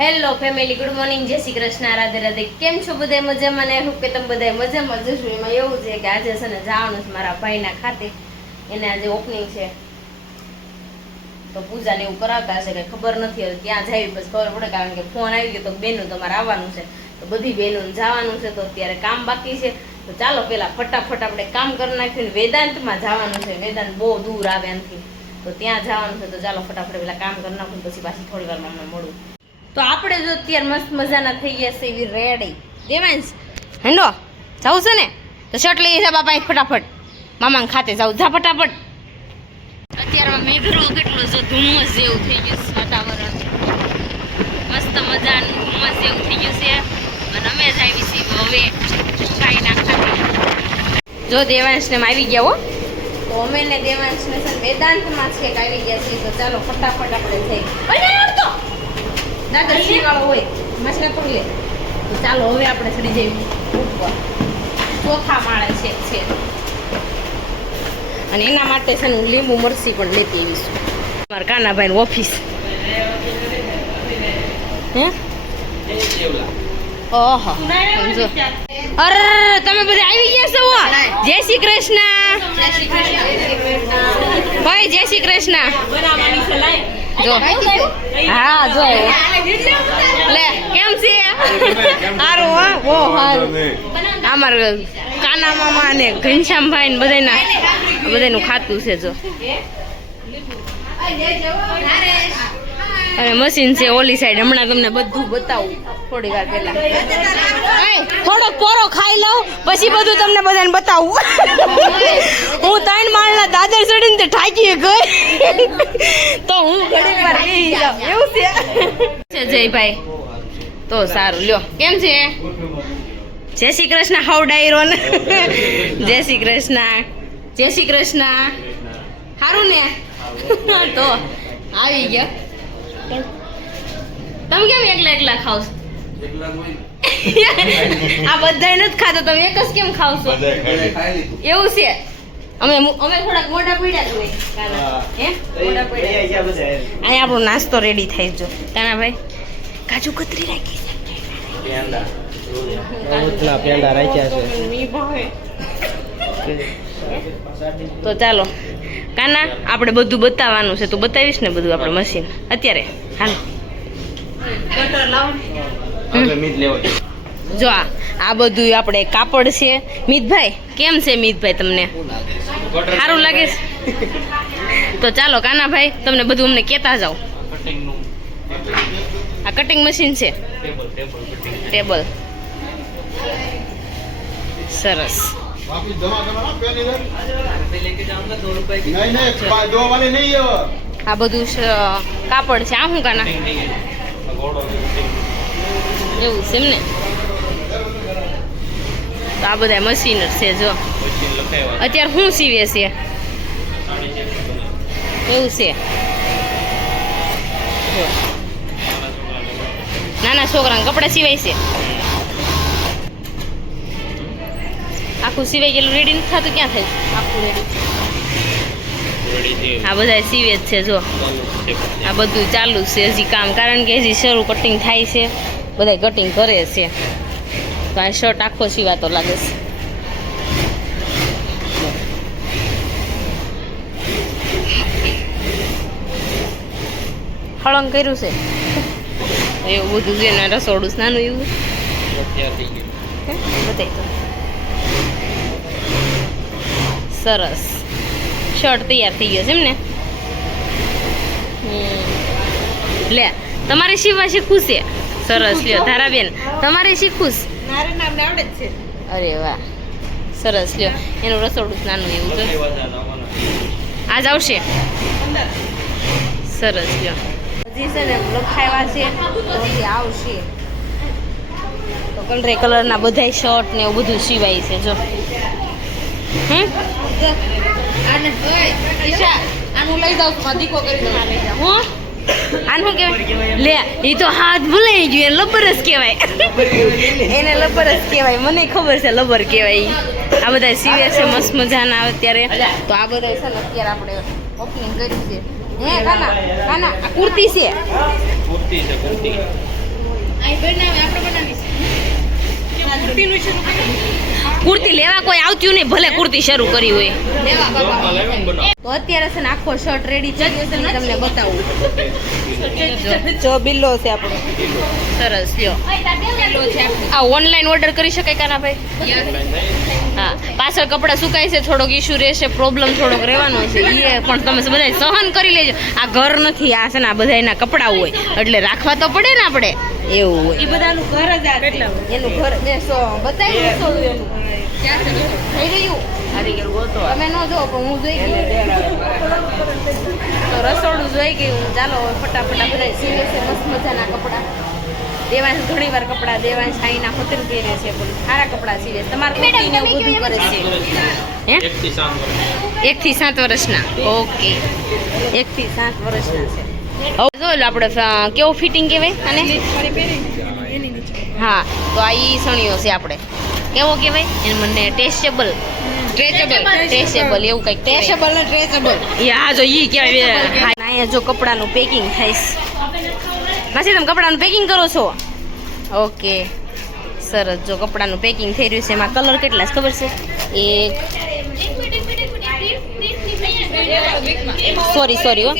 Hello family, good morning, જય શ્રી કૃષ્ણ, રાધે રાધે. કેમ છો બધા? મજામાં ને? હું કે તમે બધા મજામાં જશો. એમાં એવું છે કે આજે છે ને જવાનું છે મારા ભાઈના ખાતે, એને આજે ઓપનિંગ છે તો પૂજાને એવું કરાવતા હશે, કઈ ખબર નથી. હવે ત્યાં જાય પછી ખબર પડે, કારણ કે ફોન આવી ગયો તો બેનું તમારે આવવાનું છે, તો બધી બહેનોને જવાનું છે, તો અત્યારે કામ બાકી છે. તો ચાલો પેલા ફટાફટ આપણે કામ કરી નાખ્યું. વેદાંતમાં જવાનું છે, વેદાંત બહુ દૂર આવે એનાથી, તો ત્યાં જવાનું છે. તો ચાલો ફટાફટ પેલા કામ કરી નાખું, પછી પાછી થોડી વારમાં હમણાં મળું. તો આપણે જો અત્યારે મસ્ત મજાના થઈ ગયા છે એવી રેડી. દેવાંશ હેંડો જાઉં છે ને, તો શર્ટ લઈ જા બાપા ફટાફટ, મામાને ખાતે જાઉં, જા ફટાફટ. અત્યારમાં મેઘરો કેટલો જો ધુમ્મસ જેવું થઈ ગયું છે, વાતાવરણ મસ્ત મજાનું ધુમ્મસ જેવું થઈ ગયું છે. અને અમે જ આવી છીએ હવે ભાઈના ખાતે. જો દેવાંશને આવી ગયા હો, તો અમે ને દેવાંશને છે વેદાંતમાં છે કે આવી ગયા છીએ. તો ચાલો ફટાફટ આપણે જઈએ. દાદા શીવાળો હોય મસને પગલે, તો ચાલો હવે આપણે ચડી જઈએ ઉપર, ચોથા માળે છે. અને એના માટે છે ને હું લીંબુ મરચી પણ લેતી આવીશું. મારા કાનાભાઈ ઓફિસ હે ઓહો સમજો. અરે તમે બધા આવી ગયા છો. જય શ્રી કૃષ્ણ ભાઈ, જય શ્રી કૃષ્ણ. જો હા જો લે કેમ છે? સારું હો, બહુ સારું. અમારા કાના મામા ને ઘનશ્યામભાઈ ને બધાનું ખાતું છે. જો અને મશીન છે ઓલી સાઈડ, હમણાં તમને બધું બતાવું થોડી વાર પહેલા. થોડોક પોરો ખાઈ લઉં પછી બધું તમને બધાને બતાવું. હું 3 માળના દાદર ચડીને તે ઠાકી ગઈ, તો હું ઘણી વાર બેસી જાઉં. એવું છે જયભાઈ? તો સારું લ્યો. કેમ છે? જય શ્રી કૃષ્ણ. હાઉ ડાયરો ને જય શ્રી કૃષ્ણ, જય શ્રી કૃષ્ણ. સારું ને? તો આવી ગયા. તમે કેમ એકલા ખાવ છો? આ બધા નથી ખાતો, તમે એક જ કેમ ખાવ છો? એવું છે? અમે થોડાક મોઢા પડ્યા હોય. હે મોઢા પડ્યા. અહીંયા આપણો નાસ્તો રેડી થાય. જો કાનાભાઈ કાજુ કતરી રાખી છે, પેંડા રાખ્યા છે. તો ચાલો કાના, આપણે બધું બતાવવાનું છે. તું બતાવીશ ને બધું આપણે મશીન અત્યારે? હાલ જો આ બધું આપણે કાપડ છે. મિતભાઈ કેમ છે? મિતભાઈ તમને સારું લાગે છે? તો ચાલો કાનાભાઈ તમને બધું અમને કહેતા જાઓ. આ કટિંગ મશીન છે, ટેબલ સરસ. આ બધું કાપડ છે. આ શું કાના એવું છે એમને? તો આ બધા મશીન છે. જો અત્યારે શું સીવે છે? એવું છે? નાના છોકરાને કપડા સિવાય છે. આખું સિવાય ગયેલું રેડી નથી થતું? ક્યાં થાય આખું રેડી? આ બધા સીવે જ છે. જો આ બધું ચાલુ છે હજી કામ, કારણ કે હજી શરૂ કટિંગ થાય છે, બધા કટિંગ કરે છે. તો આ શર્ટ આખો સીવાતો લાગે છે. હળંગ કર્યું છે એવું બધું છે ને. રસોડું નાનું એવું બતાવી. સરસ શર્ટ તૈયાર થઈ ગયો છે એમ ને? લે તમારે શીખવા શીખવું છે? સરસ લ્યો ધારાબેન, તમારે શીખવું છે? અરે વાહ સરસ લ્યો. એનું રસોડું નાનું એવું છે. આજ આવશે? સરસ લ્યો. હજી છે ને લખાવ્યા છે તો હજી આવશે. તો કલરના બધા શર્ટ ને એવું બધું સિવાય છે. જો આનું લઈ જાવ દીકો કરી હું આનું કેવાય? લે એ તો હાથ ભૂલાઈ ગયું. એને લબર જ કહેવાય. એને લબર જ કહેવાય. મને ખબર છે લબર કહેવાય. આ બધા સીવે છે મસ્ત મજાના અત્યારે. તો આ બધા છે ને અત્યારે આપણે ઓપનિંગ કરી છે. હે કાના કાના આ કુર્તી છે? કુર્તી છે કુર્તી. કુર્તી લેવા કોઈ આવતું નહીં, ભલે કુર્તી શરૂ કરી હોય. તો અત્યારે છે ને આખો શર્ટ રેડી છે, તમને બતાવું. જો બિલ્લો છે આપણો, સરસ લ્યો. આ ઓનલાઈન ઓર્ડર કરી શકાય કાના ભાઈ? હા, પાછળ કપડાં સુકાય છે, થોડોક ઇશ્યુ રહેશે, પ્રોબ્લેમ થોડોક રહેવાનો છે, એ પણ તમે બધા સહન કરી લેજો. આ ઘર નથી, આ છે ને આ બધા એના કપડાં હોય એટલે રાખવા તો પડે ને આપણે, એવું હોય. એ બધાનું ઘર જ આ એનું ઘર મેં બતાવ્યું એનું થઈ ગયું. તમે ન જો પણ હું જોઈ ગઈ તો રસોડું જોઈ ગયું. ચાલો ફટાફટ બધા સીવે છે મસ્ત મજાના કપડાં. દેવાંશ ઘણી વાર કપડાં દેવાંશ આઈના હોટેલ પહેરે છે, પણ સારા કપડાં સીવે. તમારું કુર્તીને એવું બધું કરે છે. હે 1 થી 7 વર્ષના. ઓકે, 1 થી 7 વર્ષના છે. હવે જો આપણે કેવું ફિટિંગ કહેવાય આને? હા, તો આ ઈ સણીઓ છે આપણે. કેવો કહેવાય એને? મને ટેસ્ટેબલ ટ્રેચેબલ એવું કંઈક. ટેસ્ટેબલ ને ટ્રેચેબલ. હા, જો ઈ કહેવાય. અહીંયા જો કપડાનું પેકિંગ થાય છે. પછી તમે કપડાનું પેકિંગ કરો છો? ઓકે, સરસ. જો કપડાનું પેકિંગ થઈ રહ્યું છે. એમાં કલર કેટલા છે ખબર છે? સોરી હો.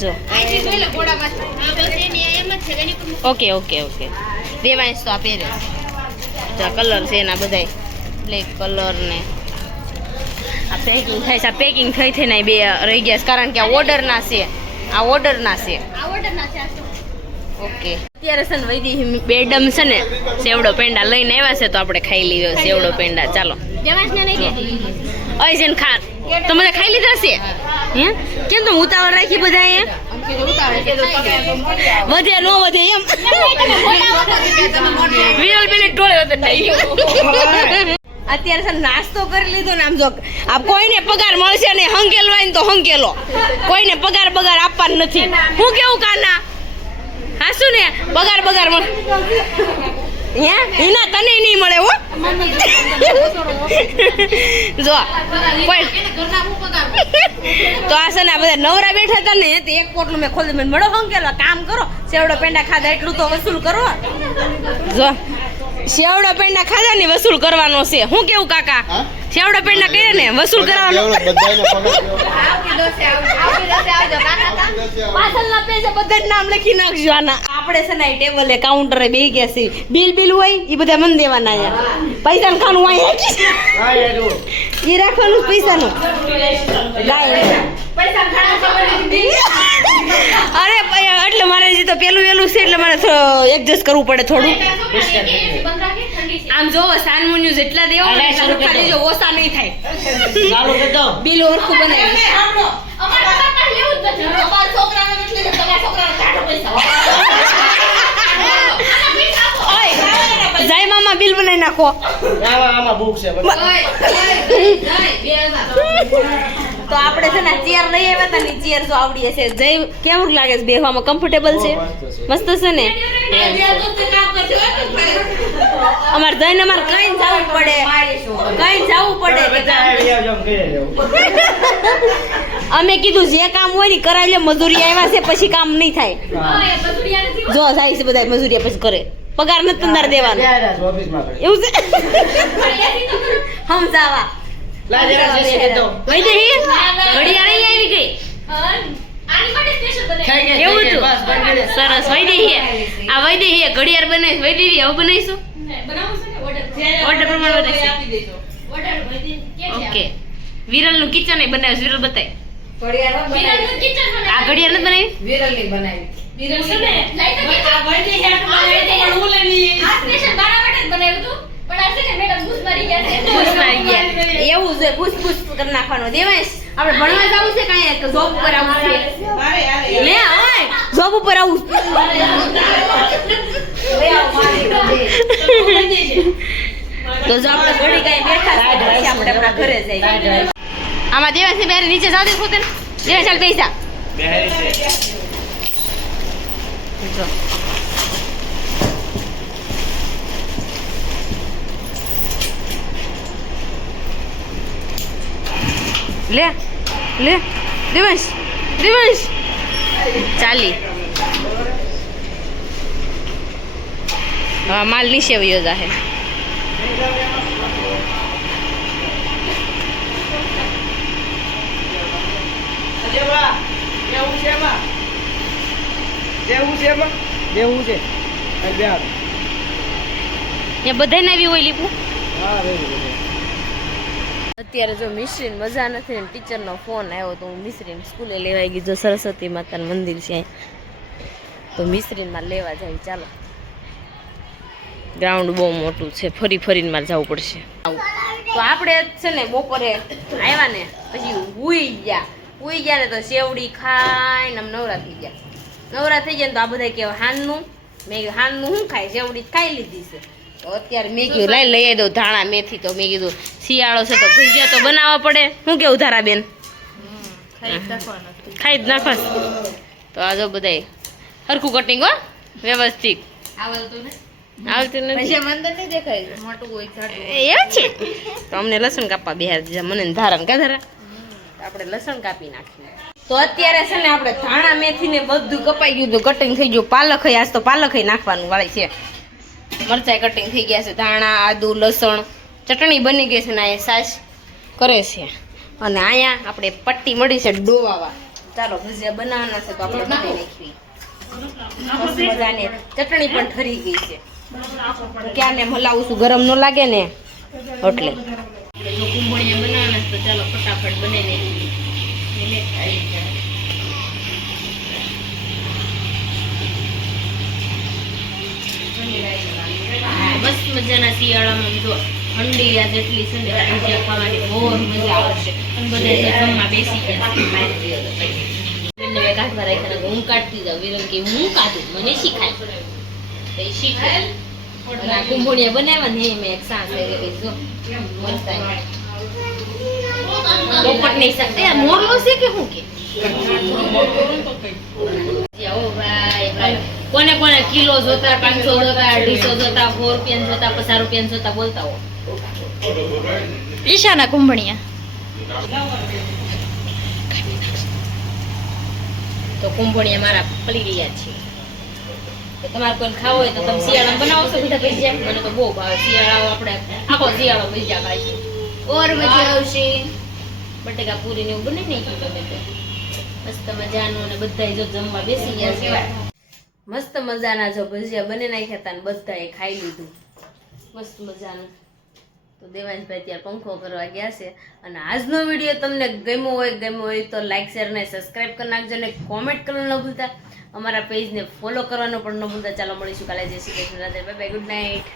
જો ઓકે. દેવાંશ તો આ પહેરે છે. કલર છે એના બધા બ્લેક કલર ને આ પેકિંગ થાય છે. આ પેકિંગ થઈને બે રહી ગયા છે, કારણ કે આ ઓર્ડરના છે. ઓકે, અત્યારે છે ને વૈદી બેડમ છે ને સેવડો પેંડા લઈને આવ્યા છે, તો આપણે ખાઈ લઈએ સેવડો પેંડા. ચાલો અજન ખાન તો મને ખાઈ લીધા છે. હે કેમ તો ઉતાવળ રાખી બધા? વધે નો વધે એમ વિરલ બેને ટોળે અત્યારે છે નાસ્તો કરી લીધો ને. આમ જો આ કોઈને પગાર મળશે ને હંકેલવાય ને તો હંકેલો, કોઈને પગાર આપવાનો નથી. હું કેવું કાના હાસુ ને પગાર મળે હે એના તને નહીં મળે હો. જો કોઈ તો આ છે ને બધા નવરા બેઠા હતા ને, એક પોટલું મેં ખોલી મળો હંકેલો. કામ કરો, સેવડો પેંડા ખાધા એટલું તો વસૂલ કરો. જો સેવડો પેંડા ખાધા ને વસૂલ કરવાનો છે. હું કેવું કાકા? સેવડો પેંડા કર્યા ને વસૂલ કરવાનો. પાછળના પેજે બધા નામ લખી નાખજો આના. આપણે છે ને ટેબલે કાઉન્ટરે બેહી ગયા છે. બિલ હોય એ બધા મને દેવાના. પૈસા ખાનું એ રાખવાનું પૈસાનું. અરે એટલે મારે જે તો પેલું વેલું છે એટલે મારે એડજસ્ટ કરવું પડે થોડું. આમ જો સાનમુન્યુ જેટલા દેવો ખાલી જો ઓછા નહીં થાય. બિલ ઓરખું બનાવી. જય મામા બિલ બનાવી નાખો. તો આપણે છે ને ચેર લઈ આવ્યા હતા ને, ચેર જો આવડી હશે. જય કેવું લાગે છે? બેહવામાં કમ્ફર્ટેબલ છે? મસ્ત છે ને? અમારે જઈને અમારે કઈ જવું પડે. અમે કીધું જે કામ હોય ને કરાવી લે. મજૂરી આવ્યા છે પછી કામ નહીં થાય. જો જાય છે બધા મજૂરી પછી કરે. પગાર નથી તંદાર દેવાનો એવું છે. સમજાવા સરસ. વૈદેહી આ વૈદેહી ઘડિયાળ બનાવી. વૈદેહી હવે બનાવીશું ઓર્ડર પ્રમાણે. ઓકે, વિરલ નું કિચન બનાવ્યું. વિરલ બતાય. આ ઘડિયાળ નથી બનાવી? વિરલ ની બનાવી. એવું છે પૂછ કરી નાખવાનો. દેવાંશ આપણે ભણવા જવું છે કાંઈ જોબ ઉપર આવવું છે? લે ઓય જોબ ઉપર આવું. તો જો આપણે ઘડી કાંઈ બેઠા છે પછી આપણે આપણા ઘરે જઈએ. આમાં દેવાંશ બેરે નીચે જાવ દે પોતે. દેવાંશ ચાલ પૈસા જો લે દેવાંશ ચાલી હા માલ નીચે વયો જાહે. બધા ને આવી હોય લીપું. અત્યારે જો મિશ્રીને મજા નથી ને ટીચરનો ફોન આવ્યો તો હું મિશ્રીને સ્કૂલે લેવાઈ ગઈ. જો સરસ્વતી માતાનું મંદિર છે તો મિશ્રીને માં લેવા જાય. ચાલો ગ્રાઉન્ડ બહુ મોટું છે, ફરી ફરીને મારે જવું પડશે. તો આપણે છે ને બપોરે આવ્યા ને પછી ઉઈ ગયા ને તો સેવડી ખાઈને નવરા થઈ ગયા ને તો આ બધા કેવા હાનનું. મેં કીધું હાનનું શું ખાય, સેવડી ખાઈ લીધી છે. તો અત્યારે મેં કીધું લઈ આવી દઉં ધાણા મેથી. તો મેં કીધું શિયાળો છે તો ભજીયા તો બનાવવા પડે. શું કેવું ધારા બેન? ખાઈ જ નાખો. તો આ જો બધા હરખું કટિંગ હો, વ્યવસ્થિત. આવતું નથી એવું છે. તો અમને લસણ કાપવા બેહાર દીધા, મને ધારા કા ધારા. આપણે લસણ કાપી નાખીએ. તો અત્યારે છે ને આપણે ધાણા મેથી ને બધું કપાઈ ગયું હતું, કટિંગ થઈ ગયું. પાલક આજ તો પાલક નાખવાનું વાળી છે. મરચાઈ કટિંગ થઈ ગયા છે, ધાણા આદુ લસણ ચટણી બની ગઈ છે ને અહીંયા સાસ કરે છે. અને અહીંયા આપણે પટ્ટી મળી છે ડોવાવા. ચાલો ભજીયા બનાવવાના છે તો આપણે બનાવી નાખવી. મસ્ત મજાની ચટણી પણ ઠરી ગઈ છે. ક્યાં ને હલાવું છું, ગરમ ન લાગે ને એટલે. જો કુંભળિયા બનાવવાના છે તો ચાલો ફટાફટ બનાવી નાખીએ. મસ્ત મજાના શિયાળામાં જો ઠંડી આ જેટલી છે ને ભજીયા ખાવાની બહુ મજા આવશે. બધા જમવા બેસી ગયા કાઢવા રાખ્યા. હું કાઢતી જાઉં, વિરમ કે હું કાઢું, મને શીખાય તો એ શીખાય. કુંભળિયા બનાવ્યા ને મેં એક સાસ જો પોપટ નહીં શકતે મોરલો છે કે શું કે કોને કોને કિલો જોતા, 500 જોતા, 250 જોતા, 4 રૂપિયા જોતા, 50 રૂપિયા જોતા બોલતા હો. ઈશાના કુંભણિયા તો કુંભણિયા મારા પડી ગયા છે. તો તમારે કોઈ ખાવો હોય તો તમે શિયાળામાં બનાવો છો બધા ભજીયા. મને તો બહુ ભાવે શિયાળાઓ. આપણે આખો શિયાળો ભજીયા ખાઈશું. ઓર મજા આવશે. બટેકા પૂરી ને એવું બને નહીં તમે તો મસ્ત મજાનું. અને બધા જો જમવા બેસી ગયા છે. મસ્ત મજાના જો ભજીયા બને નાખ્યા હતા ને બધાએ ખાઈ લીધું મસ્ત મજાનું. તો દેવાંશભાઈ ત્યાં પંખો કરવા ગયા છે. અને આજનો વિડીયો તમને ગમ્યો હોય તો લાઈક શેર ને સબસ્ક્રાઈબ કરી નાખજો. અને કોમેન્ટ કરવાનું ન ભૂલતા. અમારા પેજને ફોલો કરવાનું પણ ન ભૂલતા. ચાલો મળીશું કાલે. જય Shri Krishna. Radhe bye bye. Good night.